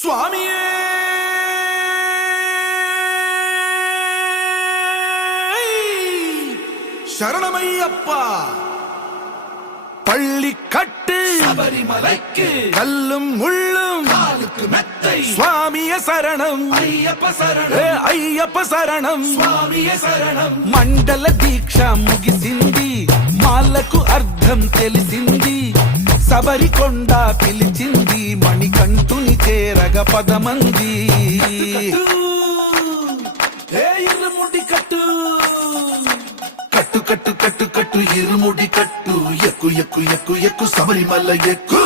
சுவாமியே சரணமையப்பா. பள்ளி கட்டு சபரிமலைக்கு கல்லும் முள்ளும் காலுக்கு மெத்தை சுவாமிய சரணம் ஐயப்ப சரணம் అయ్యప్ప శరణం స్వామియ శరణం. మండల దీక్ష ముగిసింది, మాలకు అర్థం తెలిసింది, శబరికొండ పిలిచింది, మణికంఠుని చేరగ పదమంది. ఇరుముడి కట్టు కట్టు కట్టు కట్టు కట్టు ఇరుముడి కట్టు, ఎక్కు ఎక్కు ఎక్కు ఎక్కు శబరిమల ఎక్కు.